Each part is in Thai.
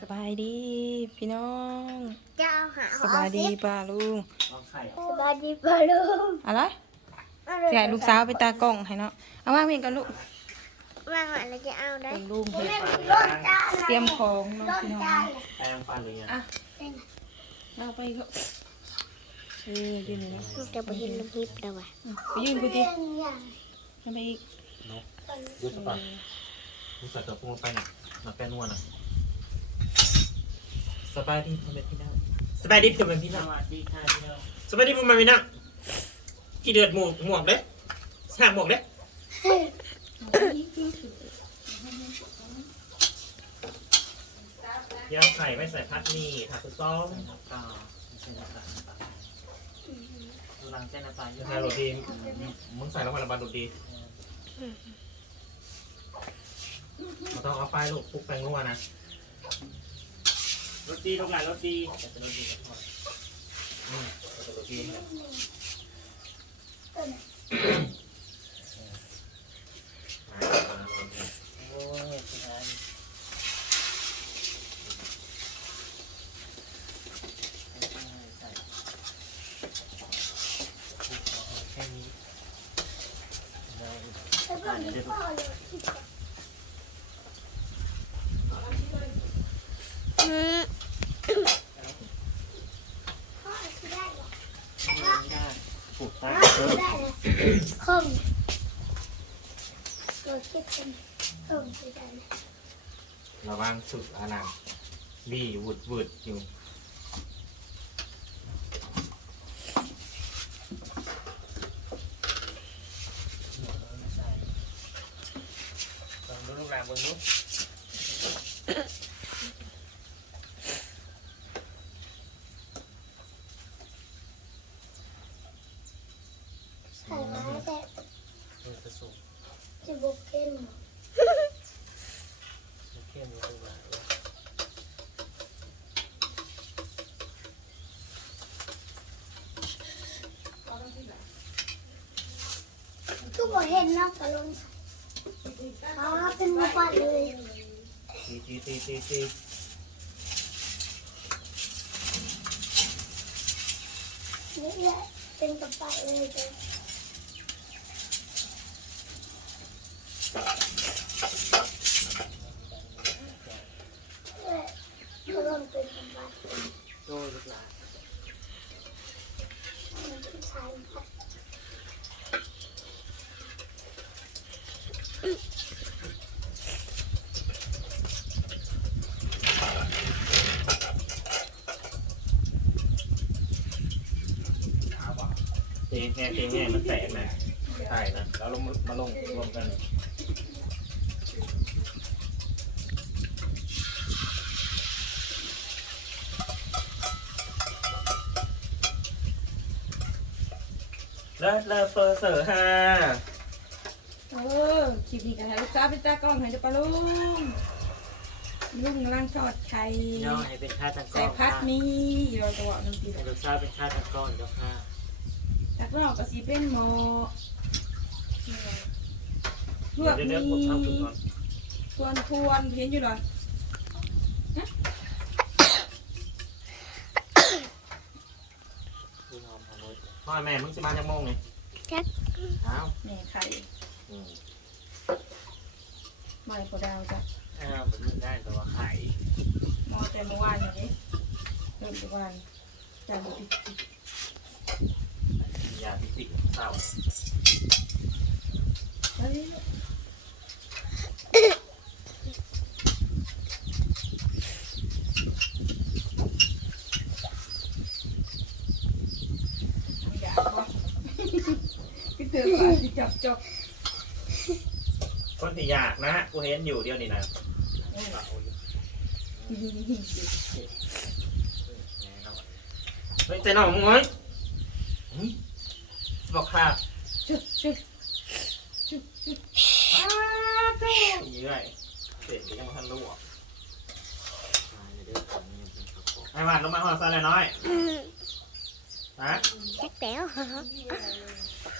สบายดีพี่น้องเจ้าหาสบายดีป้าลุงลองไข่สบายดีปะลุงอะไรสิให้ลูกสาวไปตากล้องให้เนาะเอาว่างเพียงกันลูกว่างอะไรจะเอาได้เป็นลุงเฮ็ดรถจ้าเตรียมของเนาะพี่น้องแปรงฟันหรือยังอะเราไปเถอะเออยืนนี่นะจะไปเห็นน้ำพริกแล้ววะอืมไปยืนกูดิทำไปอีกนกดูสปะดูสัตว์ตัวพวกไปน่ะมาแป้นวดน่ะ สบายดีพ่อแม่พี่น้องสบายดีพ่อแม่พี่น้องสวัสดีค่ะพี่น้องสบายดีพ่อแม่พี่น้องกี่เดือดหมวกหมวกเด้ฉากหมวกเด้ย่างไข่ไม่ใส่พัดนี่ผักคือซ้อมต่อไม่ใช่น้ำตาลน้ำตาลหลังเส้นน้ำตาลยังไงโรตีมึงใส่แล้วมันระบาดโรตีเราต้องเอาไปลูกคลุกแป้งนัวนะ รถดีทุกหลายรถดีจะเป็นโรตีกับทอดอืมจะเป็นโรตีเนี่ยมามาโรตี โอ้ยสุดท้ายใส่แค่นี้ได้ผ่านเดี๋ยว อืม ไม่ได้ปลูกใต้ คงเราคิดกันคงไปได้ระวังสุดอานังวีวุดวุดอยู่ลองดูลูกหลานเบิ่งดู ใส่ไม้แต่ ดูกระสุน จะบุกเข้ม เข้มดูหลาน ทุกคน เห็นนอกกระลงอ๋อเป็นมาปัดเลยตีตีตีตีตีนี่แหละเป็นกระปัดเลยจ้ะเนี่ยกระลงเป็นกระปัด โดยลูกหลาน มันเป็นชายปัด ตี แง่ตีแง่มันแตกนะใช่นะแล้วลงมาลงรวมกัน เลิศเลิศเฟอร์เสือฮาเออคลิปนี้ก็ให้ลูกสาวไปตากล้องให้เจ้าป้าลุงลุงกำลังทอดไข่ย่อให้เป็นค่าตังก้ใส่อนพัดมีเราตัวนึงทีให้ลูกสาวเป็นค่าตังก้อนเจ้าค่ะ จากนอกก็สีเป็นหมอลวเดี๋ยวกเดี๋ยวมีเดี๋ยวผมทำก่อนทวนทวนเห็นอยู่เหรอดูหอมหอมเลยพ่อแม่มึงจะมาจากโมงนี่อ้าวแม่ไข่อืมไม่พอดาวจ้ะอ้าวมันไม่ได้แต่ว่าไข่หมอแต่เมื่อวานอย่างนี้เริ่มทุกวันจานติด ยาพิสิกเศร้าเฮ้ยอยากว่าพี่เตือนว่าสิจับจบคนที่อยากนะกูเห็นอยู่เดียวนี่นะเบาอยู่เฮ้ยใจหน่องมึงเว้ยหึ บอกค่ะชึบชึบชึบชึบอ้าวเจ้าอย่างเลยเสร็จก็ยังไม่ทันรู้อะไอ้หวานลงมาหวานซะเลยน้อยฮะแจ็กแต๋ว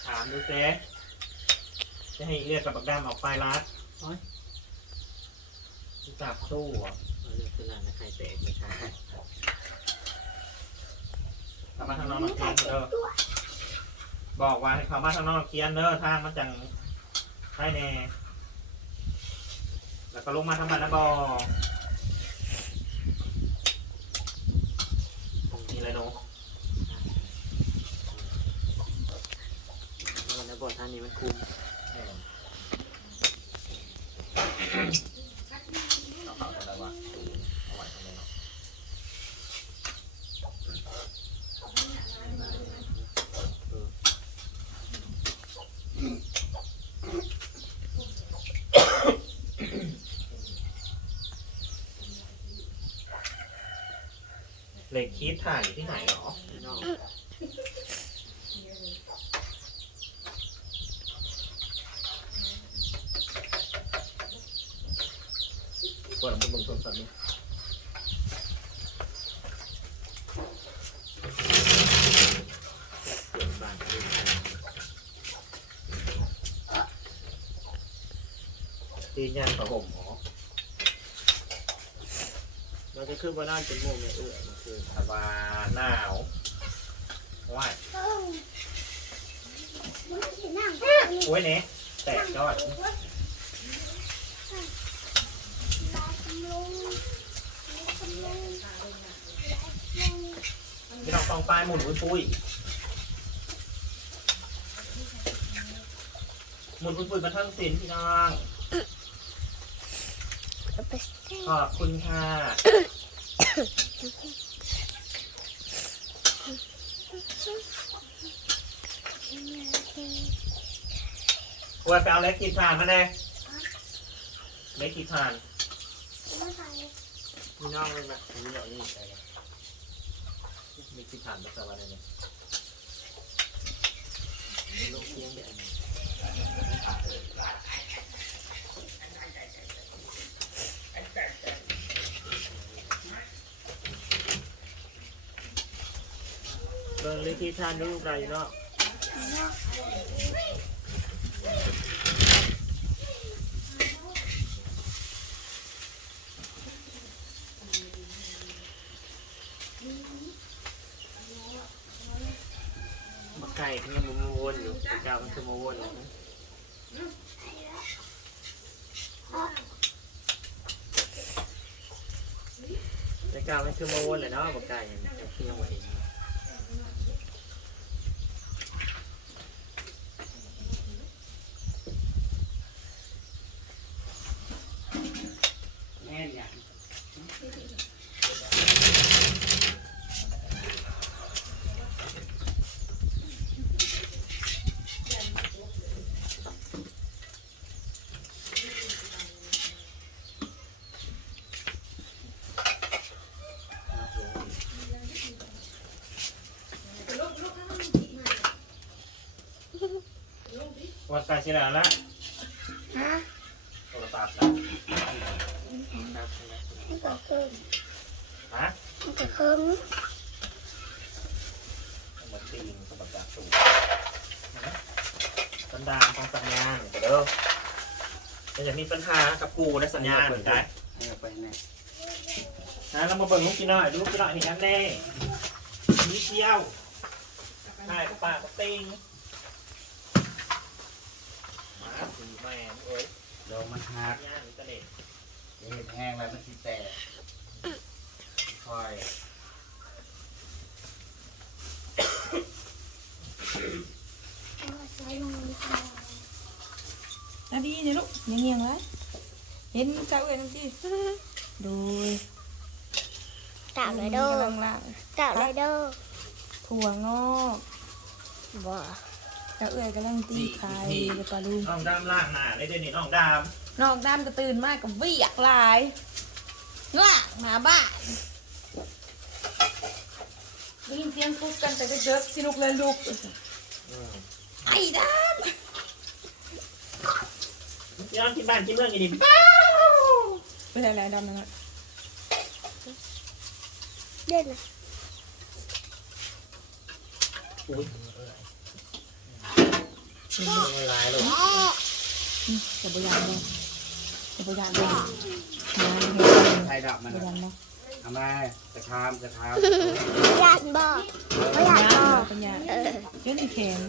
ถามดูเจ๊จะให้เลือดกับบักดามออกไปรัดจับตู้อะเลือดขึ้นแล้วใครแตกไม่ใช่กลัมาทางน้องมาเจ๊เด้อ บอกว่าให้เขามาทางนอกเคียนเด้อทางมันจังให้แน่แล้วก็ลงมาทางบ้านนะบอนี่เลยเนาะเออแล้วบอทางนี้มันคุ้ม เอาเขาอะไรวะเอาไว้ตรงนี้เนาะ เหล็กคีดถ่ายอยู่ที่ไหนหรอพี่น้องเปิดมันบนโทรศัพท์นี่เปิดบ้านเปิดบ้านตีนยันประห่มหมอเราจะขึ้นบนด้านจมูกเนี่ยเอื้อ คือถ้าว่าหนาวว่ายเออมันไม่ใช่นั่งโอ้ยเนี่ยแตกยอดลายกำลงลายกำลงลายกำลงพี่น้องฟองปลายหมุนปุ้ยปุ้ยหมุนปุ้ยปุ้ยมาทั้งสินพี่น้องเอาไปใส่ขอบคุณค่ะ ควรไปเอาเล็กกีทานมาเลยเล็กกีทานมาใส่พี่น้องเลยนะพี่น้องนี่ใส่กันเล็กกีทานมาสวัสดีเนี่ยลงเคียงแบบนี้เบิ่งเลยที่ท่านลูกใดเนาะ บักไก่มันมวนอยู่เก่ามันคือมาวนอยู่นะบักเก่ามันคือมาวนเลยเนาะบอกไก่ยังเที่ยวมาเอง แม่นอย่าง วันไก่เสียแล้วละฮะโทรศัพท์ละครับใช่ไหมนี่ก็คือฮะนี่ก็คือมาตีนสมบัติสูงสัญญาณของสัญญาณเด้อจะจะมีปัญหากับกูในสัญญาณได้เออไปแน่นะเรามาเบิ่งลูกกินหน่อยดูลูกกินหน่อยนี่อันแน่นิดเดียวใช่ปากกระติง มาสีแมงเอ้ยเดี๋ยวมันหักย่างอินเทอร์เน็ตเห็ดแห้งแล้วมันสิแตกคอยใส่ลงในกระนาดีเนี่ยลูกเงียงๆไว้เห็นเจ้าเอ๋ยน้ำจีดูตากเลยเด้อกำลังล่างตากเลยเด้อถั่วงอกบ่ เจ้าเอ๋ยกำลังตีไข่เดี๋ยวปลาลูกน้องดำล่างหน้าเลยเดี๋ยวนี้น้องดนอกด้านก็ตื่นมากกับวิ่งหลายง่าหมาบ้านได้ยินเสียงคุกกันแต่ก็เจอสินุกเลยลูกำไอ้ด้านพี่น้องที่บ้านที่เมืองอีดิเป็นอะไรดำนั่นอะเด่นนะอุ้ย ลายลงจะบยานเลยจะบยานเลยมาเลยไทยดับมันบยานเนาะทำไมกระทำกระทอยากบอกไม่อยากย่าบอกปัญญาเออเล่นอีแขน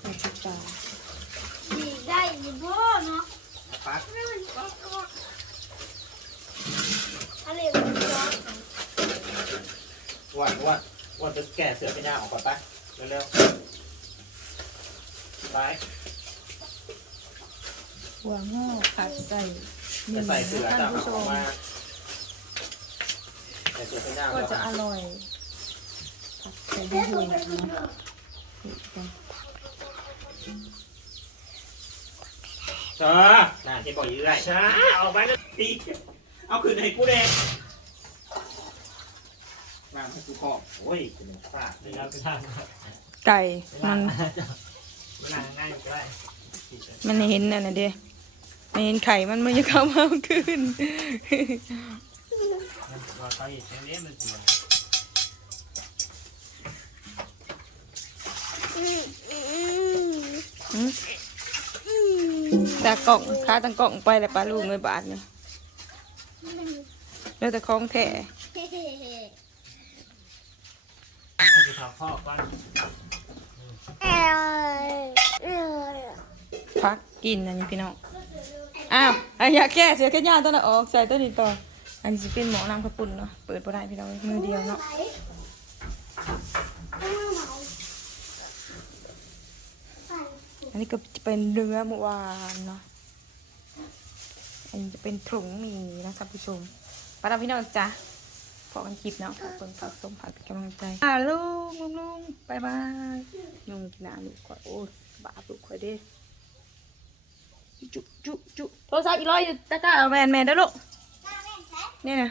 ในติดตาดีได้ดีบ่เนาะปักอะไรแบบนี้อ้วันวันวันจะแก่เสือไปหน้าออกก่อนไปเร็วๆ ไปหัวงอกผัดใส่หจะนึ่งใส่เสือท่านจะผู้ชออกมมาใส่เสือไปหน้าก็ก่อนจะอร่อยผัดใส่ด้วยหุ่นเนาะเจ้าน่าที่บอกอยู่ได้ช้าออกไปแล้วตีเอาคืนให้กูเด็กมาให้กูพ่อโอ้ยเป็นฟาดเลเดี๋ยยวคเรารับไปทางไก่มัน เวลาง่ายอยู่ใกล้มันเห็นน่ะนะเด้ไม่เห็นไข่มันมันจะเข้ามาเอาขึ้น มันรอเขาอีกแค่นี้มันสวยตากล่องค้าตั้งกล่องไปแล้วปลาลูกเงินบาทเนี่ยแล้วแต่ของแท้เขาจะทำข้อก่อน พักกินอันนี้พี่น้อง อ้าวอันอยากแก้เสียแค่ย่าตัวน่ะออกใส่ตัวนี้ต่อ อันนี้สิเป็นหมอน้ำข้าวปุ้นเนาะ เปิดบ่ได้พี่น้องมือเดียวเนาะอันนี้ก็จะเป็นเนื้อเมื่อวานเนาะ อันนี้จะเป็นถุงมีนะครับผู้ชมไปแล้วพี่น้องจ้ะ พอกันคลิปเนาะฝากเพิ่งฝากส้มฝากเป็นกำลังใจอ่าลุงลุงลุงบายบายยุงกินน้ำลูกก่อนโอ้ยบาปลูกค่อยเด้จุจุจุโทรศัพท์อีร้อยอยู่ตะกร้าเอาแมนแมนได้อลูกเนี่ยนะ